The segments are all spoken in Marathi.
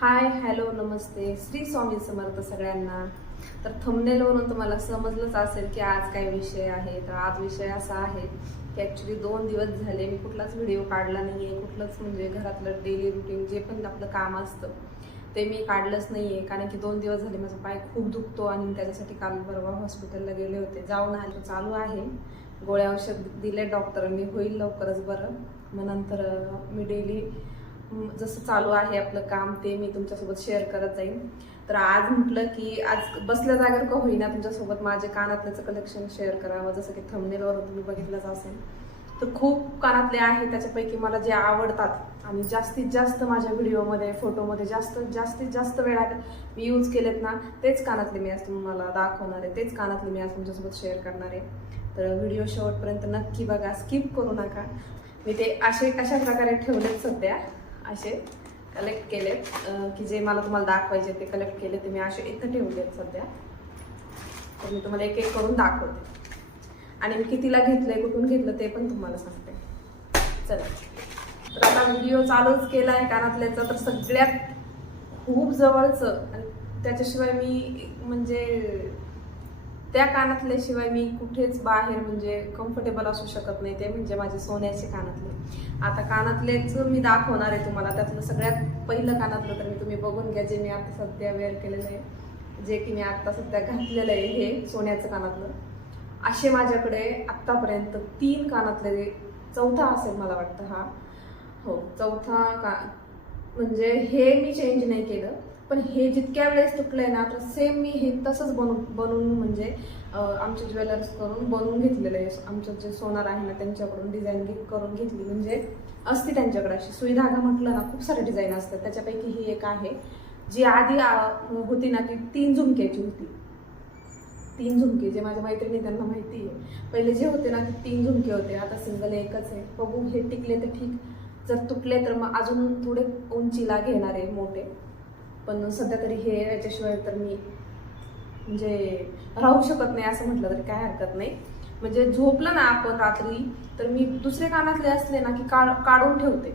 हाय हॅलो नमस्ते. श्री स्वामी समर्थ सगळ्यांना. तर थंबनेलवरून तुम्हाला समजलंच असेल की आज काय विषय आहे. तर आज विषय असा आहे की ॲक्च्युली दोन दिवस झाले मी कुठलाच व्हिडिओ काढला नाही आहे कुठलंच म्हणजे घरातलं डेली रुटीन जे पण आपलं काम असतं ते मी काढलंच नाही आहे कारण की दोन दिवस झाले माझा पाय खूप दुखतो आणि त्याच्यासाठी काल परवा हॉस्पिटलला गेले होते. जाऊन आले. चालू आहे. गोळ्या औषध दिले डॉक्टरांनी होईल लवकरच बरं. मग नंतर मी डेली जसं चालू आहे आपलं काम ते मी तुमच्यासोबत शेअर करत जाईन. तर आज म्हटलं की आज बसल्या जागेवर का होईना तुमच्यासोबत माझे कानातल्याचं कलेक्शन शेअर करावं जसं की थंबनेलवर तुम्ही बघितलंच असेल. तर खूप कानातले आहे त्याच्यापैकी मला जे आवडतात आणि जास्तीत जास्त माझ्या व्हिडिओमध्ये फोटोमध्ये जास्त जास्तीत जास्त वेळा मी यूज केलेत ना तेच कानातले मी आज तुम्हाला दाखवणार आहे तेच कानातले मी आज तुमच्यासोबत शेअर करणार आहे. तर व्हिडिओ शेवटपर्यंत नक्की बघा स्किप करू नका. मी ते असे कशा प्रकारे ठेवलेत सध्या. असे कलेक्ट केलेत की जे मला तुम्हाला दाखवायचे ते कलेक्ट केले ते मी असे इथं ठेवलेत सध्या. तर मी तुम्हाला एक एक करून दाखवते. आणि मी कितीला घेतलंय कुठून घेतलं ते पण तुम्हाला सांगते. चला. तर आता व्हिडिओ चालूच केला आहे कानातल्याचा तर सगळ्यात खूप जवळचं आणि त्याच्याशिवाय मी म्हणजे त्या कानातल्याशिवाय मी कुठेच बाहेर म्हणजे कम्फर्टेबल असू शकत नाही. ते म्हणजे माझे सोन्याचे कानातले. आता कानातलेच मी दाखवणार आहे तुम्हाला. त्यातलं सगळ्यात पहिलं कानातलं तर मी तुम्ही बघून घ्या जे मी आता सध्या वेअर केलेलं आहे. जे की मी आता सध्या घातलेलं आहे हे सोन्याचं कानातलं. असे माझ्याकडे आत्तापर्यंत तीन कानातले चौथा असेल मला वाटतं हा. हो चौथा का म्हणजे हे मी चेंज नाही केलं. पण हे जितक्या वेळेस तुटलंय ना तर सेम मी हे तसंच बनवून बनवून म्हणजे आमचे ज्वेलर्स करून बनवून घेतलेलं आहे. आमचं जे सोनार आहे ना त्यांच्याकडून डिझाईन करून घेतली. म्हणजे असते त्यांच्याकडे अशी. सुई धागा म्हटलं ना खूप सारे डिझाईन असतात. त्याच्यापैकी ही एक आहे. जी आधी होती ना ती तीन झुमक्याची होती. तीन झुमके जे माझ्या मैत्रिणी त्यांना माहिती आहे. पहिले जे होते ना ते तीन झुमके होते. आता सिंगल एकच आहे. बघू हे टिकले तर ठीक. जर तुटले तर मग अजून थोडे उंचीला घेणार आहे मोठे. पण सध्या तरी हे याच्याशिवाय तर मी म्हणजे राहू शकत नाही असं म्हटलं तरी काय हरकत नाही. म्हणजे झोपलं ना आपण रात्री तर मी दुसरे कानातले असले ना की काढ काढून ठेवते.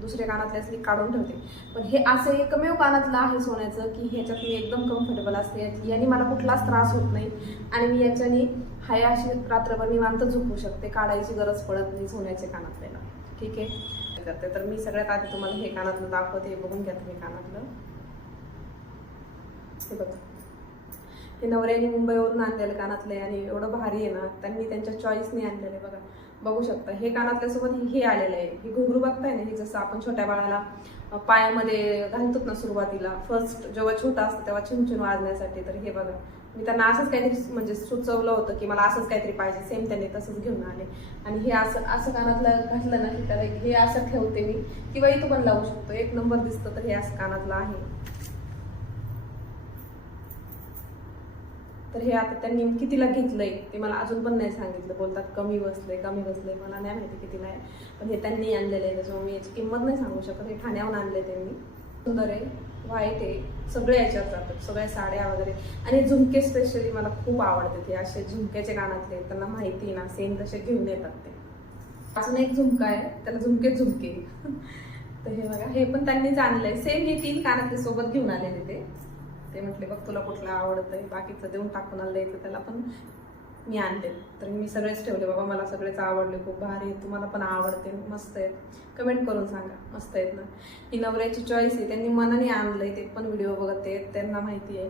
दुसरे कानातले असले काढून ठेवते. पण हे असं एकमेव कानातलं आहे सोन्याचं की ह्याच्यात मी एकदम कम्फर्टेबल असते. याने मला कुठलाच त्रास होत नाही. आणि मी याच्याने हाय अशी रात्रभर निवांत झोपू शकते. काढायची गरज पडत नाही सोन्याचे कानातल्याला. ठीक आहे? करते. तर मी सगळ्यात आधी तुम्हाला हे कानातलं दाखवते. हे बघून घ्या तुम्ही कानातलं. हे बघा. हे नवऱ्याने मुंबईवरून आणलेलं कानातलं आहे आणि एवढं भारी आहे ना त्यांनी त्यांच्या चॉईसने आणलेलं आहे बघा. बघू शकता हे कानातल्यासोबत हे आलेलं आहे. हे घुंगरू बघताय ना हे जसं आपण छोट्या बाळाला पायामध्ये घालतो ना सुरुवातीला फर्स्ट जेव्हा छोटा असतं तेव्हा छुनछुन वाजण्यासाठी तर हे बघा. मी त्यांना असंच काहीतरी म्हणजे सुचवलं होतं की मला असंच काहीतरी पाहिजे सेम त्यांनी तसंच घेऊन आले. आणि हे असं असं कानातलं घातलं ना की त्याला एक हे असं ठेवते मी किंवा इथं पण लावू शकतो. एक नंबर दिसतं तर हे असं कानातलं आहे. तर हे आता त्यांनी कितीला घेतलंय ते मला अजून पण नाही सांगितलं. बोलतात कमी बसलंय कमी बसलंय मला नाही माहिती कितीला आहे पण हे त्यांनी आणलेलं आहे. त्याच्यामुळे मी याची किंमत नाही सांगू शकत. हे ठाण्याहून आणले त्यांनी. सुंदर आहे व्हाईट आहे सगळे याच्यात जातात सगळ्या साड्या वगैरे. आणि झुमके स्पेशली मला खूप आवडते ते असे झुमक्याचे कानातले त्यांना माहिती आहे ना सेम तसे घेऊन येतात ते. अजून एक झुमका आहे त्याला झुमके झुमके. तर हे बघा हे पण त्यांनीच आणलंय. सेम हे तीन कानातले सोबत घेऊन आलेले ते. ते म्हटले बघ तुला कुठलं आहे बाकीचं देऊन टाकून आणलंय तर त्याला पण मी आणले तर मी सगळेच ठेवले बाबा मला सगळेच आवडले खूप भारी आहेत तुम्हाला पण आवडते मस्त आहेत. कमेंट करून सांगा मस्त आहेत ना? ही नवऱ्याची चॉईस आहे त्यांनी मनाने आणलंय ते पण व्हिडिओ बघत आहेत त्यांना माहिती आहे.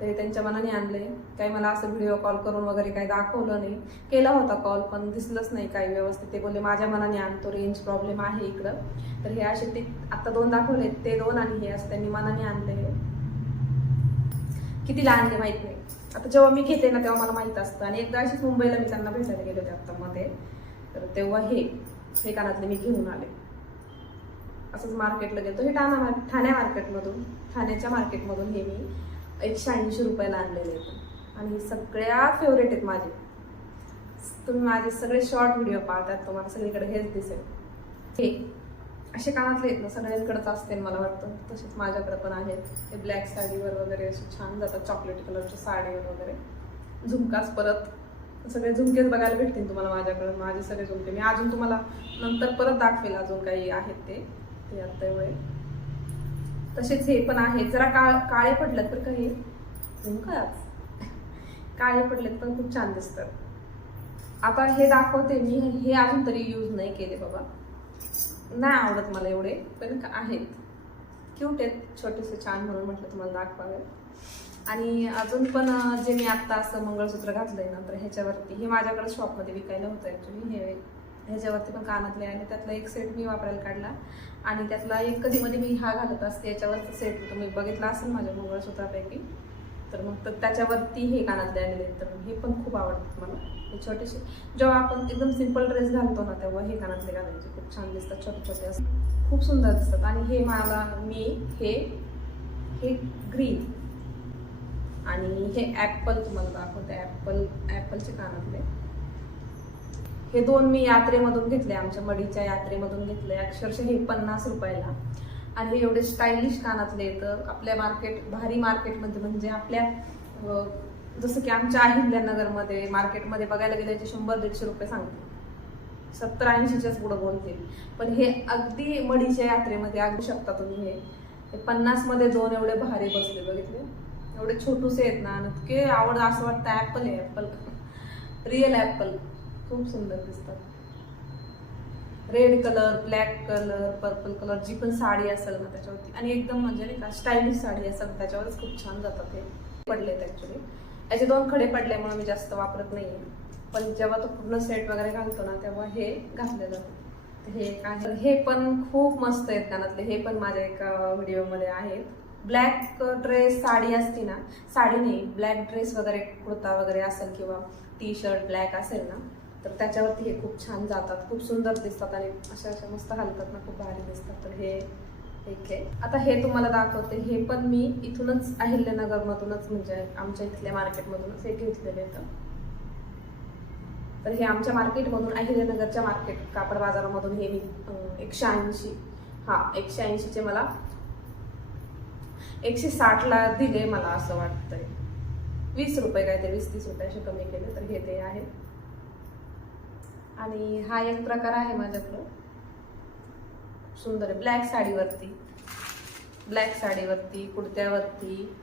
तरी त्यांच्या मनाने आणलंय. काही मला असं व्हिडिओ कॉल करून वगैरे काही दाखवलं नाही. केला होता कॉल पण दिसलंच नाही काही व्यवस्थित. ते बोलले माझ्या मनाने आणतो रेंज प्रॉब्लेम आहे इकडं. तर हे असे ते आत्ता दोन दाखवले ते दोन आणि हे असं त्यांनी मनाने आणले कितीला आणले माहीत नाही. आता जेव्हा मी घेते ना तेव्हा मला माहीत असतं. आणि एकदा अशीच मुंबईला मी त्यांना भेटायला गेले होते आत्ता मध्ये तर तेव्हा हे हे कानातले मी घेऊन आले. असंच मार्केटला गेलो हे ठाणा मार्क ठाण्या मार्केटमधून ठाण्याच्या मार्केटमधून हे मी एकशे ऐंशी रुपयाला आणलेले आहेत. आणि सगळ्या फेवरेट आहेत माझे. तुम्ही माझे सगळे शॉर्ट व्हिडिओ पाहतात तुम्हाला सगळीकडे हेच दिसेल. हे असे कानातले आहेत ना सगळ्यांकडेच असते मला वाटतं. तसेच माझ्याकडे पण आहेत. ते ब्लॅक साडीवर वगैरे असे छान जातात चॉकलेट कलरच्या साडीवर वगैरे. झुमकाच परत. सगळे झुमकेच बघायला भेटतील तुम्हाला माझ्याकडे. माझे सगळे झुमके. मी अजून तुम्हाला नंतर परत दाखवेल अजून काही आहेत ते. ते आता एवढे. तसेच हे पण आहेत जरा काळ काळे पडलेत तर काही झुमकाच काळे पडलेत पण खूप छान दिसतात. आता हे दाखवते मी. हे अजून तरी यूज नाही केले बाबा. नाही आवडत मला एवढे पण का- आहेत. क्यूट आहेत छोटेसे छान म्हणून म्हटलं तुम्हाला दाखवावे. आणि अजून पण जे मी आत्ता असं मंगळसूत्र घातलंय ना तर ह्याच्यावरती हे माझ्याकडे शॉपमध्ये विकायला होतं ॲक्च्युली हे ह्याच्यावरती पण कानातले आहे त्यातला एक सेट मी वापरायला काढला. आणि त्यातला एक कधी मध्ये मी हा घालत असते याच्यावरचा सेट तुम्ही बघितला असेल माझ्या मंगळसूत्रापैकी. तर मग तर त्याच्यावरती हे कानातले आलेले आहेत. तर हे पण खूप आवडतात मला. हे छोटेसे. जेव्हा आपण एकदम सिंपल ड्रेस घालतो ना तेव्हा हे कानातले घालायचे. खूप छान दिसतात. छोटे छोटे असतात. खूप सुंदर दिसतात. आणि हे मला मी हे हे ग्रीन आणि हे ॲपल तुम्हाला दाखवते. ॲपल ॲपलचे कानातले. हे दोन मी यात्रेमधून घेतले. आमच्या मडीच्या यात्रेमधून घेतले. अक्षरशः हे पन्नास रुपयाला. आणि हे एवढे स्टायलिश कानातले येतं आपल्या मार्केट भारी मार्केटमध्ये म्हणजे आपल्या जसं की आमच्या अहिल्यानगरमध्ये मार्केटमध्ये बघायला गेलं ते शंभर दीडशे रुपये सांगते सत्तर ऐंशीच्याच पुढं बोलतील. पण हे अगदी मडीच्या यात्रेमध्ये अगदी शकता तुम्ही हे. हे पन्नासमध्ये दोन एवढे भारी बसले बघितले. एवढे छोटूसे आहेत ना आणि इतके आवड असं वाटतं ॲपल आहे ॲपल रिअल ॲपल खूप सुंदर दिसतात. Red colour black colour purple colour जी पण साडी असेल ना त्याच्यावरती. आणि एकदम म्हणजे नाही का स्टायलिश साडी असेल त्याच्यावरच खूप छान जातात ते. पडलेत ॲक्च्युली याचे दोन खडे पडल्यामुळे मी जास्त वापरत नाही पण जेव्हा तो पूर्ण सेट वगैरे घालतो ना तेव्हा हे घातलं जातं हे काय हे पण खूप मस्त आहेत कानातले. हे पण माझ्या एका व्हिडिओमध्ये आहेत. ब्लॅक ड्रेस साडी असती ना साडी नाही ब्लॅक ड्रेस वगैरे कुर्ता वगैरे असेल किंवा टी शर्ट ब्लॅक असेल ना तर त्याच्यावरती हे खूप छान जातात खूप सुंदर दिसतात आणि अशा अशा मस्त हलतात ना खूप भारी दिसतात. तर हे एक आहे. आता हे तुम्हाला दाखवते. हे पण मी इथूनच अहिल्यानगरमधूनच म्हणजे आमच्या इथल्या मार्केटमधूनच हे घेतलेले तर तर हे आमच्या मार्केटमधून अहिल्यानगरच्या मार्केट कापड बाजारामधून हे मी एकशे ऐंशी हा एकशे ऐंशीचे मला एकशे साठला दिले मला असं वाटतंय. वीस रुपये काय ते वीस तीस रुपये असे कमी केले तर हे ते आहे. आणि हा एक प्रकार आहे माझ्याकडं. सुंदर आहे. ब्लॅक साडीवरती. ब्लॅक साडीवरती कुडत्यावरती.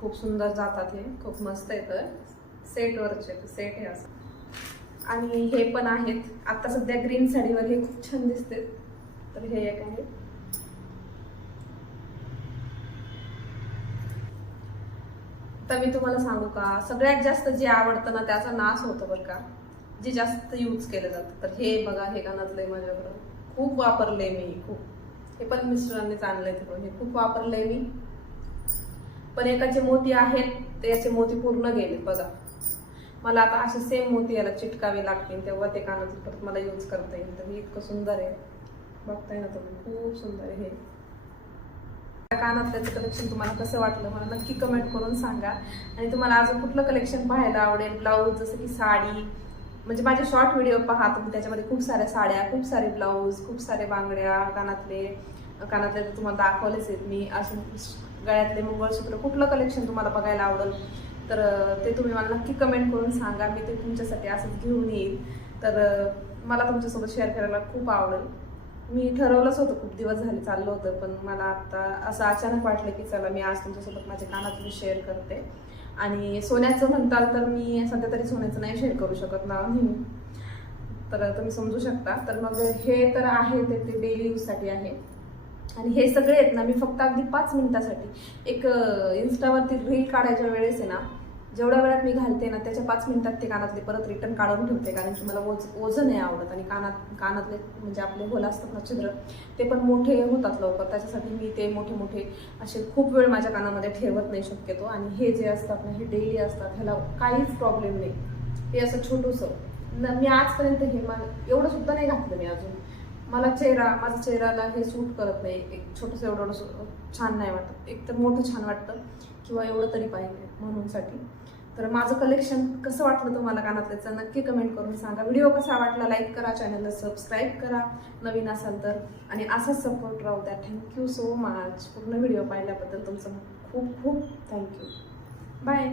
खूप सुंदर जातात हे. खूप मस्त येतं सेटवरचे सेट हे असं. आणि हे पण आहेत. आता सध्या ग्रीन साडीवर हे खूप छान दिसते. तर हे एक आहे. तर मी तुम्हाला सांगू का? सगळ्यात जास्त जे आवडतं ना त्याचा नाश होतो बरं का. जे जास्त यूज केलं जातं. तर हे बघा हे कानातलंय माझ्याकडं. खूप वापरलंय मी खूप. हे पण मिस्टरांनीच आणलंय तिकडून. हे खूप वापरलंय मी. पण एकाचे मोती आहेत ते याचे मोती पूर्ण गेले बघा. मला आता असे सेम मोती याला चिटकावे लागतील तेव्हा ते कानातलं परत मला यूज करता येईल. तर हे इतकं सुंदर आहे. बघताय ना तुम्ही खूप सुंदर आहे हे. कानातल्याचं कलेक्शन तुम्हाला कसं वाटलं मला नक्की कमेंट करून सांगा. आणि तुम्हाला अजून कुठलं कलेक्शन पाहायला आवडेल? ब्लाऊज जसं की साडी म्हणजे माझे शॉर्ट व्हिडिओ पहा तुम्ही त्याच्यामध्ये खूप साऱ्या साड्या खूप सारे ब्लाऊज खूप सारे बांगड्या कानातले कानातले तर तुम्हाला दाखवलेच आहेत मी. अजून गळ्यातले मंगळसूत्र कुठलं कलेक्शन तुम्हाला बघायला आवडेल तर ते तुम्ही मला नक्की कमेंट करून सांगा. मी ते तुमच्यासाठी असंच घेऊन येईल. तर मला तुमच्यासोबत शेअर करायला खूप आवडेल. मी ठरवलंच होतं खूप दिवस झाले चाललं होतं पण मला आत्ता असं अचानक वाटलं की चला मी आज तुमच्यासोबत माझ्या कानातून शेअर करते. आणि सोन्याचं म्हणताल तर मी सध्या तरी सोन्याचं नाही शेअर करू शकत ना नेहमी. तर तुम्ही समजू शकता. तर मग हे तर आहे ते ते डेली यूजसाठी आहे. आणि हे सगळे आहेत ना मी फक्त अगदी पाच मिनिटासाठी एक इन्स्टावरती रील काढायच्या वेळेस आहे ना जेवढ्या वेळात मी घालते ना त्याच्या पाच मिनिटात ते कानातले परत रिटर्न काढून ठेवते कारण की मला ओझ ओझं नाही आवडत आणि कानात कानातले म्हणजे आपले होल असतात ना छिद्र ते पण मोठे होतात लवकर. त्याच्यासाठी मी ते मोठे मोठे असे खूप वेळ माझ्या कानामध्ये ठेवत नाही शक्यतो. आणि हे जे असतात ना हे डेली असतात ह्याला काहीच प्रॉब्लेम नाही. हे असं छोटंसं. न- मी आजपर्यंत हे मला एवढं सुद्धा नाही घातलं मी अजून. मला चेहरा माझ्या चेहऱ्याला हे सूट करत नाही. एक छोटंसं एवढं एवढं छान नाही वाटत. एक तर मोठं छान वाटतं. किंवा एवढं तरी पाहिजे म्हणूनसाठी. तर माझं कलेक्शन कसं वाटलं तुम्हाला कानातल्याचं नक्की कमेंट करून सांगा. व्हिडिओ कसा वाटला? लाईक करा चॅनलला सबस्क्राईब करा. नवीन असाल तर. आणि असाच सपोर्ट राहू द्या. थँक्यू सो मच पूर्ण व्हिडिओ पाहिल्याबद्दल तुमचं खूप खूप थँक्यू बाय